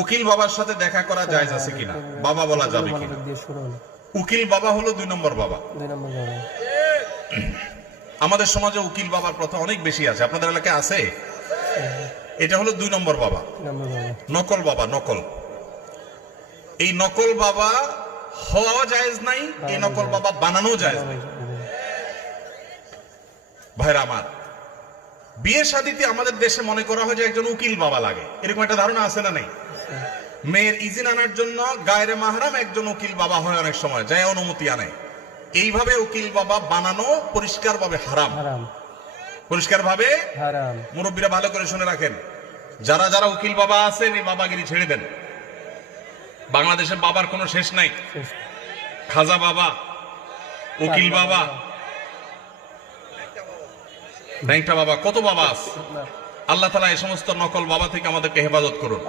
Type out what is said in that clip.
উকিল বাবার সাথে দেখা করা জায়েজ আছে কিনা, বাবা বলা যাবে কিনা? উকিল বাবা হলো 2 নম্বর বাবা। আমাদের সমাজে উকিল বাবার প্রথা অনেক বেশি আছে, আপনাদের এলাকায় আছে? এটা হলো 2 নম্বর বাবা, নকল বাবা। নকল, এই নকল বাবা হওয়া জায়েজ নাই, এই নকল বাবা বানানো জায়েজ নাই। ভাইরা আমার, বিয়ে শাদীতে আমাদের দেশে মনে করা হয় যে একজন উকিল বাবা লাগে, এরকম একটা ধারণা আছে না নাই? মেয়ের ইজিন আনার জন্য গায়রে মাহরাম একজন উকিল বাবা হয়, অনেক সময় যায় অনুমতি আনে। এইভাবে উকিল বাবা বানানো পরিষ্কার ভাবে হারাম, পরিষ্কার ভাবে হারাম। মুরব্বীরা ভালো করে শুনে রাখেন, যারা যারা উকিল বাবা আছেন এই বাবাগিরি ছেড়ে দেন। বাংলাদেশে বাবার কোনো শেষ নাই। খাজা বাবা, উকিল বাবা, ব্যাংকটা বাবা, কত বাবা আছে। আল্লাহ তাআলা এই সমস্ত নকল বাবা থেকে আমাদেরকে হেফাজত করুন।